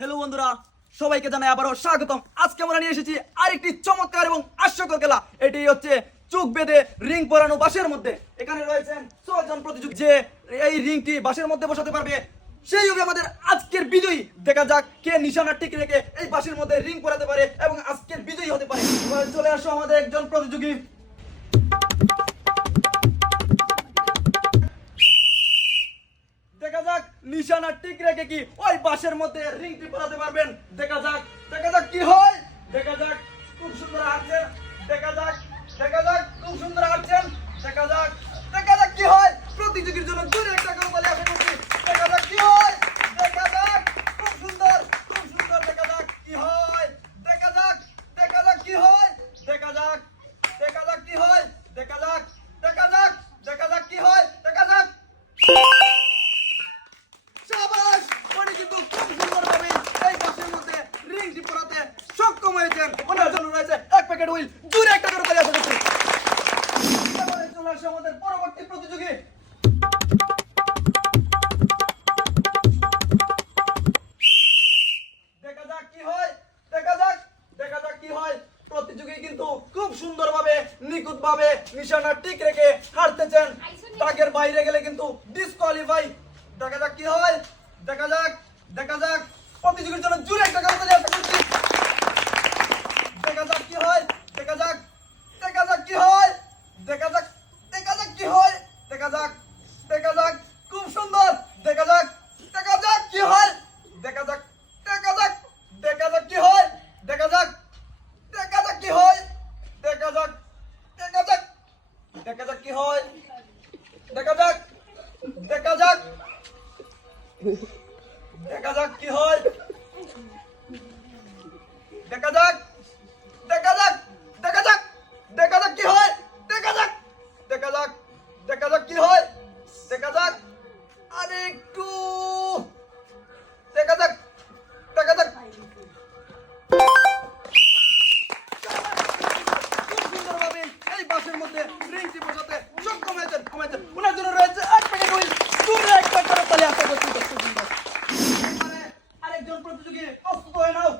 Hello বন্ধুরা, সবাইকে জানাই আবারও স্বাগতম। আজকে আমরা নিয়ে এসেছি আরেকটি চমৎকার এবং হাস্যকর খেলা। এটি হচ্ছে চোখ বেঁধে রিং পরানো বাঁশের মধ্যে। এখানে রয়েছেন 6 জন প্রতিযোগী, যে এই রিংটি বাঁশের মধ্যে বসাতে পারবে সেই হবে আমাদের আজকের বিজয়ী। দেখা যাক কে নিশানা ঠিক রেখে এই বাঁশের মধ্যে রিং পরাতে পারে এবং আজকের বিজয়ী হতে পারে। এবার চলে আসো আমাদের একজন প্রতিযোগী। দেখা যাক নিশানা ঠিক রেখে কি ওই বাঁশের মধ্যে রিংটি পরাতে পারবেন। দেখা যাক কি হয়। দেখা যাক, খুব সুন্দর হাঁটছেন। দেখা যাক খুব সুন্দর হাঁটছেন। দেখা যাক কি হয়। প্রতিযোগীর জন্য জোরে একটা করে বলে আশা করছি। দেখা যাক কি হয়। দেখা যাক, খুব সুন্দর। দেখা যাক কি হয়। দেখা যাক কি হয়। দেখা যাক কি হয়। দেখা যাক কি হয়। দেখা যাক। শাবাশ! উনি কিন্তু খুব সুন্দরভাবে এই বাঁশের মধ্যে রিংটি পরাতে সক্ষম হয়েছেন। ওনার জন্য রয়েছে এক প্যাকেট হুইল। জোরে একটা করে তালি আশা করছি। এবারে চলে আসে আমাদের পরবর্তী প্রতিযোগী। দেখা যাক কি হয়। কি হয়। প্রতিযোগী কিন্তু খুব সুন্দরভাবে নিখুঁতভাবে নিশানা ঠিক রেখে হারতেছেন। তাগের বাইরে গেলে কিন্তু ডিসকোয়ালিফাই। দেখা যাক কি হয়। দেখা যাক প্রতিযোগীর জন্য জোরে একটা করে তালি আশা করছি। দেখা যাক কি হয়। দেখা যাক কি হয়। দেখা যাক কি হয়। দেখা যাক খুব সুন্দর। দেখা যাক কি হয়। দেখা যাক কি হয়। দেখা যাক কি হয়। দেখা যাক কি হয়। দেখা যাক কি হয়। দেখা যাক কি হয়। কি হয়। দেখা যাক আরে একটু। দেখা যাক খুব সুন্দরভাবে এই বাঁশের মধ্যে রিংটি বসাতে সক্ষম হয়েছেন। ওনার জন্য রয়েছে এক প্যাকেট হুইল। জোরে একটা করে তালি আশা করছি। এবারে আরেকজন প্রতিযোগী, প্রস্তুত হয়ে নাও।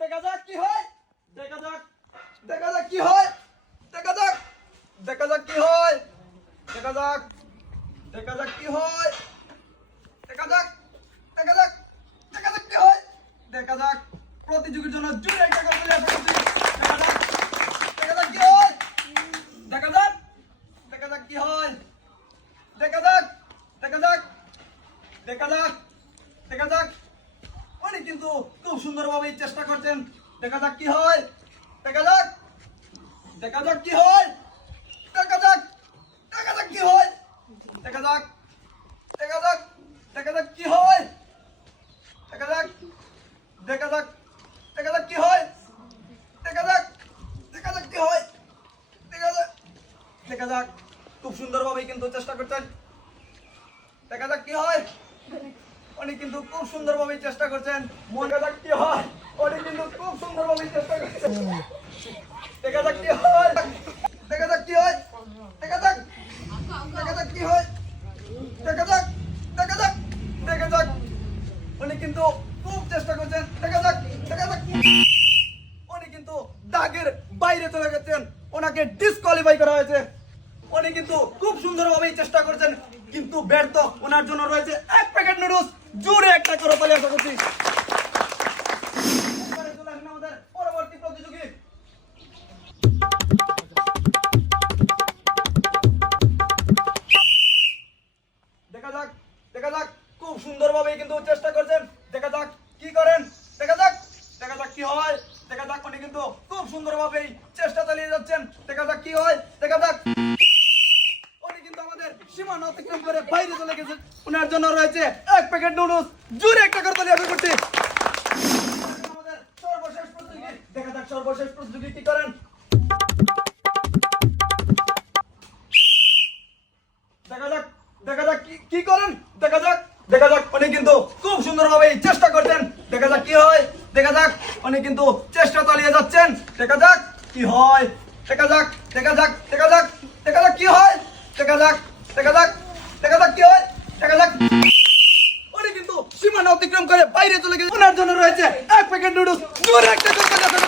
দেখা যাক কি হয়। দেখা যাক কি হয়। দেখা যাক কি হয়। দেখা যাক কি হয়। দেখা যাক কি হয়। দেখা যাক প্রতিযোগীর জন্য জোরে একটা করে তালি আশা করছি। দেখা যাক কি হয়। দেখা যাক কি হয়। দেখা যাক উনি কিন্তু খুব সুন্দরভাবে চেষ্টা করছেন। দেখা যাক কি হয়। দেখা যাক কি হয়। দেখা যাক কি হয়। দেখা যাক কি হয়। দেখা যাক কি হয়। কি হয়। দেখা যাক খুব সুন্দরভাবে কিন্তু চেষ্টা করছেন। দেখা যাক কি হয়। উনি কিন্তু খুব সুন্দরভাবে চেষ্টা করছেন। দেখা যাক কি হয়। উনি কিন্তু খুব সুন্দরভাবে চেষ্টা করছেন। দেখা যাক কি হয়। দেখা যাক কি হয়। দেখা যাক কি হয়। দেখা যাক উনি কিন্তু খুব চেষ্টা করছেন। দেখা যাক উনি কিন্তু দাগের বাইরে চলে গেছেন। ওনাকে ডিসকোয়ালিফাই করা হয়েছে। উনি কিন্তু খুব সুন্দরভাবে চেষ্টা করছেন কিন্তু ব্যর্থ। ওনার জন্য রয়েছে এক প্যাকেট নুডলস। জোরে একটা করে তালি আশা করছি। এবারে চলে আসেন আমাদের পরবর্তী প্রতিযোগী। দেখা যাক খুব সুন্দরভাবে কিন্তু চেষ্টা করছেন। দেখা যাক কি করেন। দেখা যাক কি হয়। দেখা যাক উনি কিন্তু খুব সুন্দরভাবে চেষ্টা চালিয়ে যাচ্ছেন। দেখা যাক কি হয়। দেখা যাক উনি কিন্তু আমাদের সীমানা অতিক্রম করে বাইরে চলে গেছেন। ওনার জন্য রয়েছে এক প্যাকেট নুডলস। জোরে একটা করে তালি আশা করছি। আমাদের সর্বশেষ প্রতিযোগী। দেখা যাক সর্বশেষ প্রতিযোগী কি করেন। দেখা যাক কি করেন। দেখা যাক উনি কিন্তু খুব সুন্দরভাবে চেষ্টা করছেন। দেখা যাক কি হয়। দেখা যাক উনি কিন্তু চেষ্টা চালিয়ে যাচ্ছেন। দেখা যাক কি হয়। দেখা যাক দেখা যাক দেখা যাক দেখা যাক কি হয় দেখা যাক দেখা যাক দেখা যাক কি হয় দেখা যাক ওরে কিন্তু সীমানা অতিক্রম করে বাইরে চলে গেছে ওনার জন্য রয়েছে এক প্যাকেট নুডলস জোরে একটা